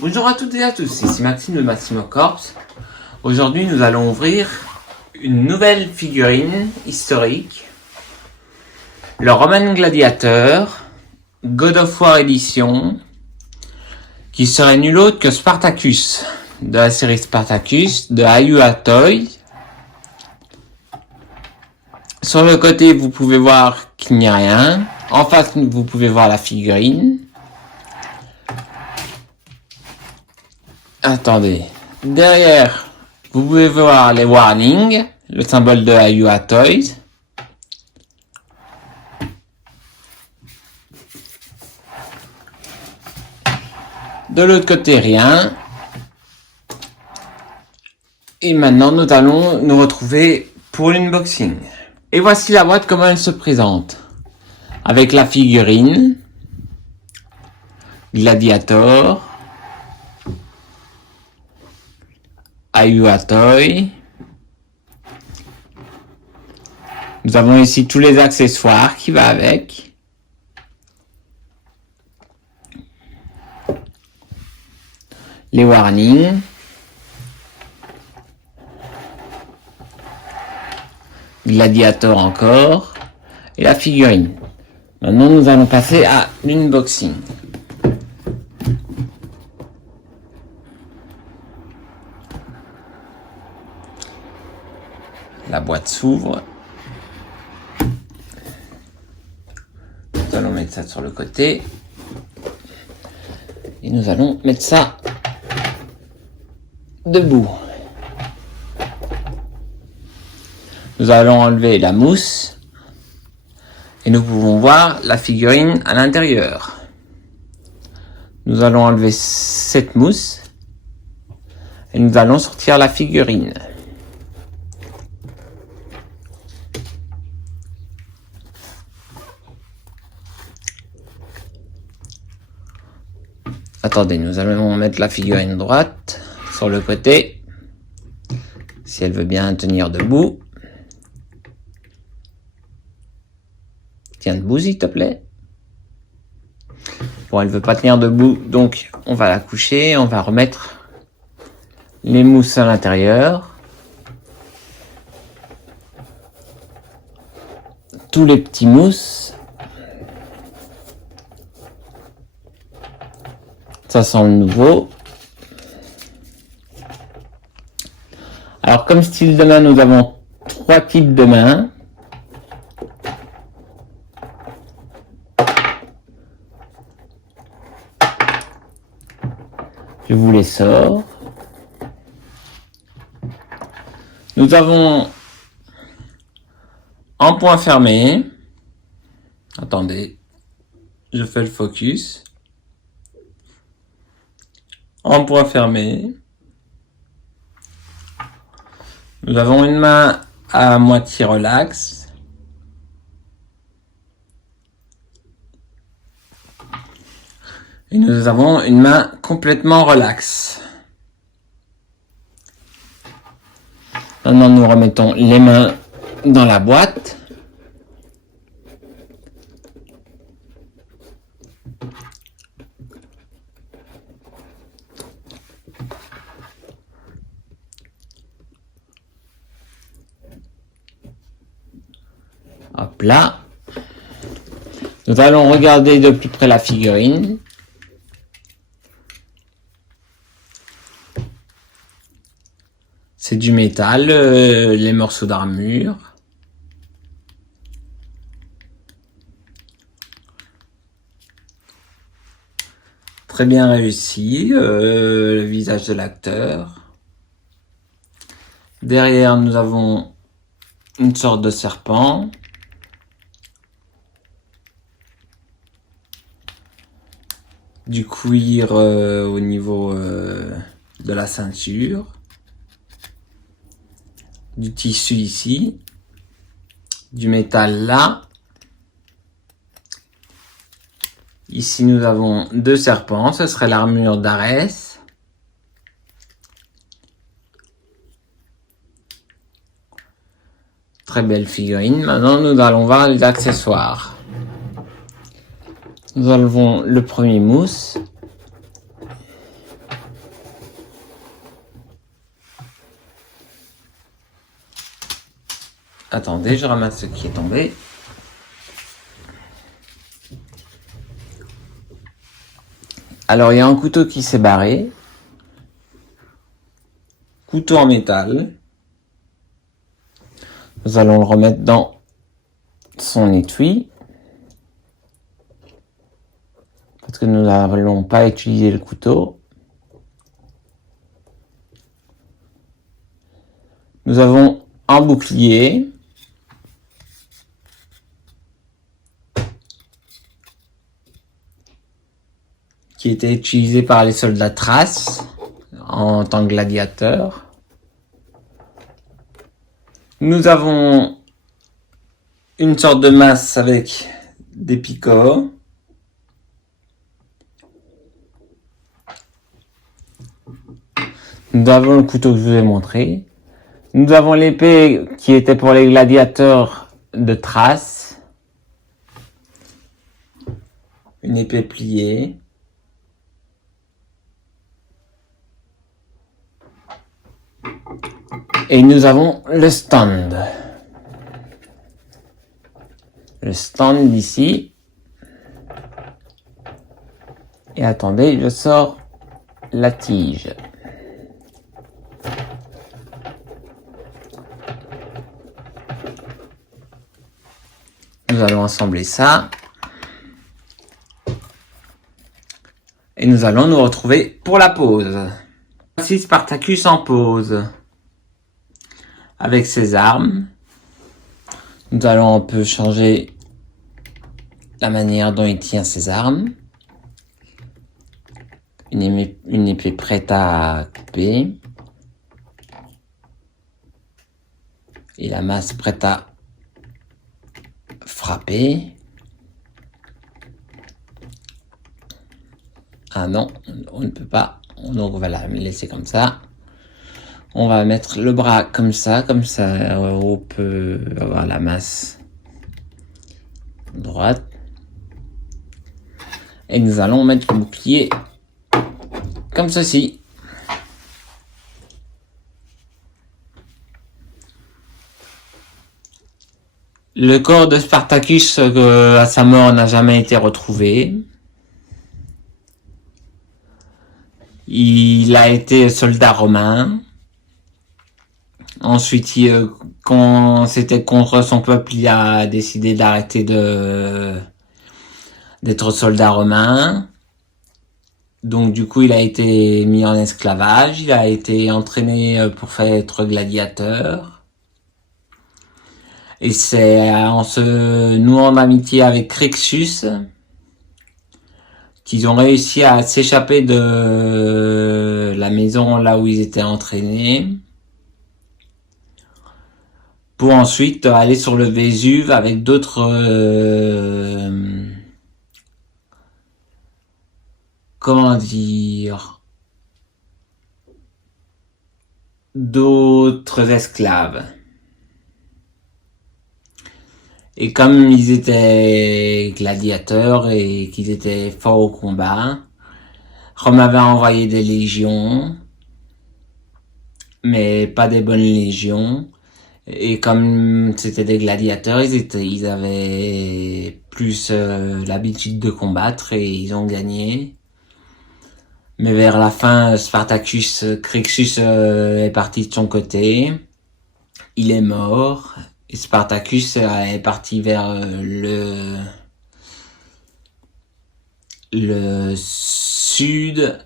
Bonjour à toutes et à tous, ici Maxime de Maximo Corps. Aujourd'hui nous allons ouvrir une nouvelle figurine historique, le Roman Gladiator, God of War Edition, qui serait nul autre que Spartacus, de la série Spartacus, de Ayua Toys. Sur le côté vous pouvez voir qu'il n'y a rien, en face vous pouvez voir la figurine. Attendez. Derrière, vous pouvez voir les warnings, le symbole de Ayua Toys. De l'autre côté, rien. Et maintenant, nous allons nous retrouver pour l'unboxing. Et voici la boîte, comment elle se présente. Avec la figurine, Gladiator, Ayua Toy. Nous avons ici tous les accessoires qui va avec. Les warnings. Gladiator encore. Et la figurine. Maintenant nous allons passer à l'unboxing. La boîte s'ouvre. Nous allons mettre ça sur le côté. Et nous allons mettre ça debout. Nous allons enlever la mousse. Et nous pouvons voir la figurine à l'intérieur. Nous allons enlever cette mousse. Et nous allons sortir la figurine. Attendez, nous allons mettre la figurine droite sur le côté. Si elle veut bien tenir debout. Tiens debout s'il te plaît. Bon, elle veut pas tenir debout, donc on va la coucher. On va remettre les mousses à l'intérieur. Tous les petits mousses. Ça sent le nouveau. Alors, comme style de main, nous avons 3 types de mains. Je vous les sors. Nous avons en point fermé. Attendez, je fais le focus. En point fermé. Nous avons une main à moitié relax. Et nous avons une main complètement relax. Maintenant, nous remettons les mains dans la boîte. Hop là. Nous allons regarder de plus près la figurine. C'est du métal, les morceaux d'armure. Très bien réussi, le visage de l'acteur. Derrière, nous avons une sorte de serpent. Du cuir au niveau de la ceinture. Du tissu ici. Du métal là. Ici nous avons 2 serpents, ce serait l'armure d'Arès. Très belle figurine. Maintenant nous allons voir les accessoires. Nous enlevons le premier mousse. Attendez, je ramasse ce qui est tombé. Alors, il y a un couteau qui s'est barré. Couteau en métal. Nous allons le remettre dans son étui. Parce que nous n'allons pas utiliser le couteau. Nous avons un bouclier. Qui était utilisé par les soldats thraces en tant que gladiateurs. Nous avons une sorte de masse avec des picots. Nous avons le couteau que je vous ai montré. Nous avons l'épée qui était pour les gladiateurs de Thrace. Une épée pliée. Et nous avons le stand. Le stand d'ici. Et attendez, je sors la tige. Nous allons assembler ça. Et nous allons nous retrouver pour la pause. Voici Spartacus en pause. Avec ses armes. Nous allons un peu changer la manière dont il tient ses armes. Une épée prête à couper. Et la masse prête à frapper. Ah non, on ne peut pas. Donc on va la laisser comme ça. On va mettre le bras comme ça on peut avoir la masse droite. Et nous allons mettre le bouclier comme ceci. Le corps de Spartacus à sa mort n'a jamais été retrouvé. Il a été soldat romain. Ensuite, quand c'était contre son peuple, il a décidé d'arrêter d'être soldat romain. Donc du coup, il a été mis en esclavage. Il a été entraîné pour faire être gladiateur. Et c'est en se nouant d'amitié avec Crixus qu'ils ont réussi à s'échapper de la maison là où ils étaient entraînés. Pour ensuite aller sur le Vésuve avec d'autres comment dire, d'autres esclaves. Et comme ils étaient gladiateurs et qu'ils étaient forts au combat, Rome avait envoyé des légions, mais pas des bonnes légions. Et comme c'était des gladiateurs, ils avaient plus l'habitude de combattre et ils ont gagné. Mais vers la fin, Crixus est parti de son côté. Il est mort. Et Spartacus est parti vers le sud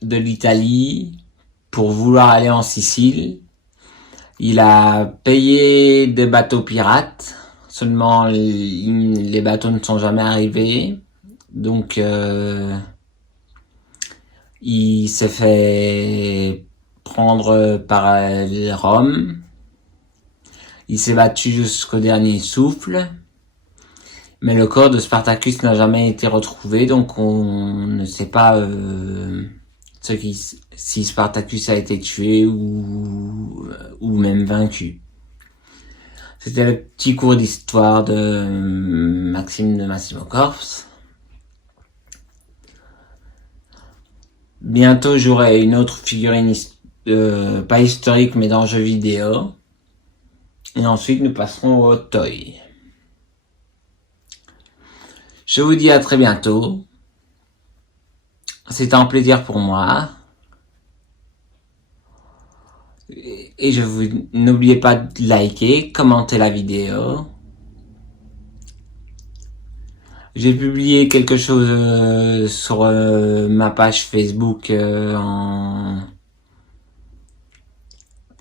de l'Italie pour vouloir aller en Sicile. Il a payé des bateaux pirates, seulement les bateaux ne sont jamais arrivés. Donc il s'est fait prendre par Rome. Il s'est battu jusqu'au dernier souffle. Mais le corps de Spartacus n'a jamais été retrouvé, donc on ne sait pas si Spartacus a été tué ou même vaincu. C'était le petit cours d'histoire de Maxime de Massimocorps. Bientôt j'aurai une autre figurine, pas historique mais dans jeux vidéo. Et ensuite, nous passerons au toy. Je vous dis à très bientôt. C'est un plaisir pour moi. Et je vous n'oubliez pas de liker, commenter la vidéo. J'ai publié quelque chose sur ma page Facebook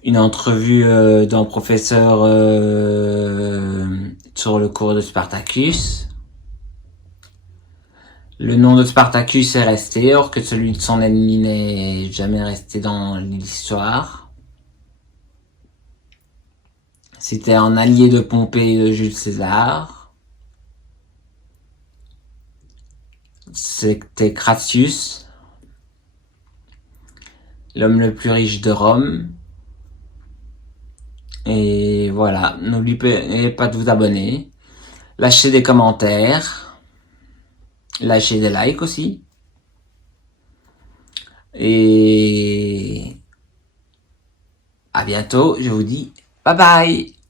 une entrevue d'un professeur sur le cours de Spartacus. Le nom de Spartacus est resté, or que celui de son ennemi n'est jamais resté dans l'histoire. C'était un allié de Pompée et de Jules César. C'était Crassus, l'homme le plus riche de Rome. Et voilà, n'oubliez pas de vous abonner, lâcher des commentaires, lâcher des likes aussi. Et à bientôt, je vous dis bye bye.